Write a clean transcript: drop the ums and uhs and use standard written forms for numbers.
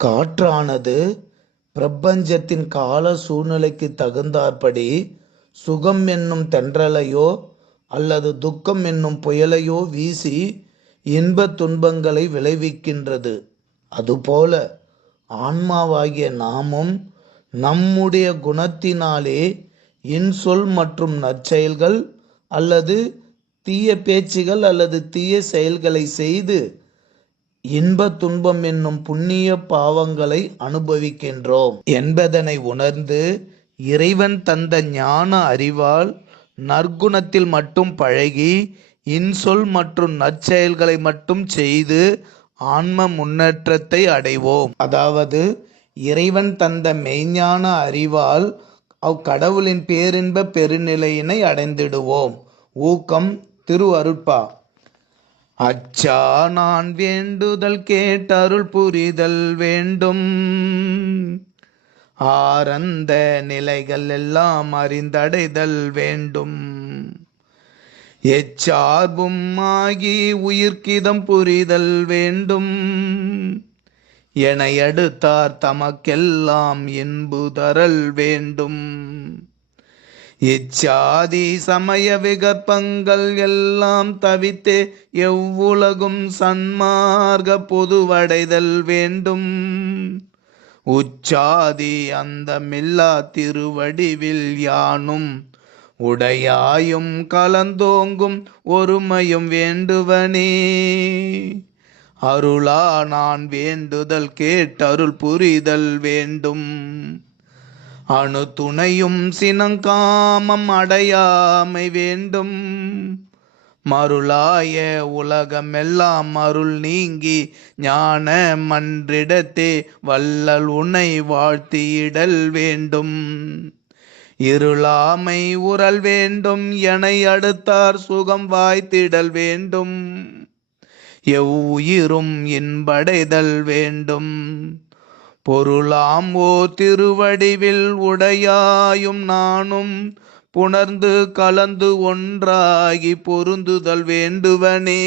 காற்றானது பிரபஞ்சத்தின் கால சூழ்நிலைக்கு தகுந்தாற்படி சுகம் என்னும் தென்றலையோ அல்லது துக்கம் என்னும் புயலையோ வீசி இன்பத் துன்பங்களை விளைவிக்கின்றது. அதுபோல ஆன்மாவாகிய நாமும் நம்முடைய குணத்தினாலே இன்சொல் மற்றும் நற்செயல்கள் அல்லது தீய பேச்சுகள் அல்லது தீய செயல்களை செய்து இன்ப துன்பம் என்னும் புண்ணிய பாவங்களை அனுபவிக்கின்றோம் என்பதனை உணர்ந்து இறைவன் தந்த ஞான அறிவால் நற்குணத்தில் மட்டும் பழகி இன்சொல் மற்றும் நற்செயல்களை மட்டும் செய்து ஆன்ம முன்னேற்றத்தை அடைவோம். அதாவது இறைவன் தந்த மெய்ஞான அறிவால் அக்கடவுளின் பேரின்ப பெருநிலையினை அடைந்திடுவோம். ஊக்கம் திரு அருட்பா. அச்சா நான் வேண்டுதல் கேட்டருள் புரிதல் வேண்டும், ஆரந்த நிலைகள் எல்லாம் அறிந்தடைதல் வேண்டும், எச்சார்பும் ஆகி உயிர்க்கிதம் புரிதல் வேண்டும், என அடுத்தார் தமக்கெல்லாம் இன்பு தரல் வேண்டும், இச்சாதி சமய விகற்பங்கள் எல்லாம் தவித்தே எவ்வுலகும் சன்மார்க்க பொதுவடைதல் வேண்டும், உச்சாதி அந்தமில்லா திருவடிவில் யானும் உடையாயும் கலந்தோங்கும் ஒருமையும் வேண்டுவனே, அருளா நான் வேண்டுதல் கேட்டருள் புரிதல் வேண்டும், அணு துணையும் சினங்காமம் அடையாமை வேண்டும், மருளாய உலகமெல்லாம் அருள் நீங்கி ஞான மன்றிடத்தே வள்ளல் உனை வாழ்த்தியிடல் வேண்டும், இருளாமை உறல் வேண்டும், என அடுத்தார் சுகம் வாய்த்திடல் வேண்டும், எவ்வுயிரும் இன்படைதல் வேண்டும், பொருளாம் ஓ திருவடிவில் உடையாயும் நானும் புணர்ந்து கலந்து ஒன்றாகி பொருந்துதல் வேண்டுவனே.